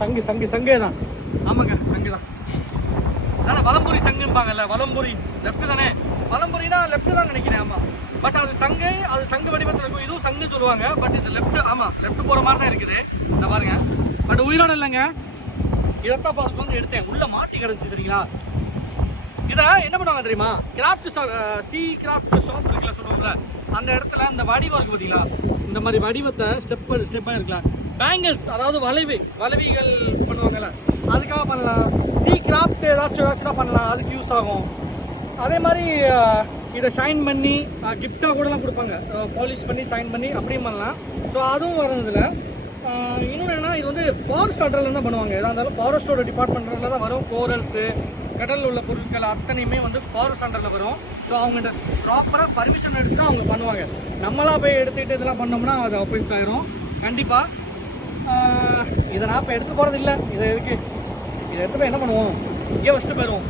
சங்கு சங்கு சங்கே தான். ஆமாங்க, சங்கு தான். அதான் வலம்புரி சங்குப்பாங்கல்ல, வலம்புரி லெஃப்ட் தானே, வலம்புரினா லெஃப்ட் தான் நினைக்கிறேன். ஆமாம், பட் அது சங்கு, அது சங்கு வடிவத்தில் இருக்கும். இதுவும் சங்குன்னு சொல்லுவாங்க, பட் இது லெஃப்ட். ஆமாம், லெஃப்ட் போகிற மாதிரி தான் இருக்குது. இந்த பாருங்க, பட் உயிரோட இல்லைங்க. இதைத்தான் பார்த்து வந்து எடுத்தேன், உள்ள மாட்டி கிடந்துச்சு தெரியுங்களா. இதை என்ன பண்ணுவாங்க தெரியுமா, கிராஃப்ட் சி கிராஃப்ட் ஷாப் இருக்குல்ல சொல்லுவாங்கல்ல, அந்த இடத்துல இந்த வடிவம் இருக்குது பார்த்தீங்களா, இந்த மாதிரி வடிவத்தை ஸ்டெப்பாக இருக்கலாம். பேங்கிள்ஸ், அதாவது வளைவிகள் பண்ணுவாங்கல்ல, அதுக்காக பண்ணலாம். சி கிராஃப்ட் ஏதாச்சும் பண்ணலாம், அதுக்கு யூஸ் ஆகும். அதே மாதிரி இதை ஷைன் பண்ணி கிஃப்டாக கூடலாம் கொடுப்பாங்க, பாலிஷ் பண்ணி ஷைன் பண்ணி அப்படியும் பண்ணலாம். ஸோ அதுவும் வரதில்ல. இன்னொன்று என்னன்னா, இது வந்து ஃபாரஸ்ட் அண்டரில் தான் பண்ணுவாங்க. எதாக இருந்தாலும் ஃபாரஸ்ட்டோட டிபார்ட்மெண்ட்டில் தான் வரும். கோரல்ஸு, கடலில் உள்ள பொருட்கள் அத்தனையுமே வந்து ஃபாரஸ்ட் அண்டரில் வரும். ஸோ அவங்கள்ட்ட ப்ராப்பராக பர்மிஷன் எடுத்து தான் அவங்க பண்ணுவாங்க. நம்மளாக போய் எடுத்துக்கிட்டு இதெல்லாம் பண்ணோம்னா அது அஃபென்ஸ் ஆயிரும் கண்டிப்பாக. இதை நான் இப்போ எடுத்து போகிறது இல்லை. இதை எடுத்து போய் என்ன பண்ணுவோம், இங்கே ஃபஸ்ட்டு போயிடுவோம்.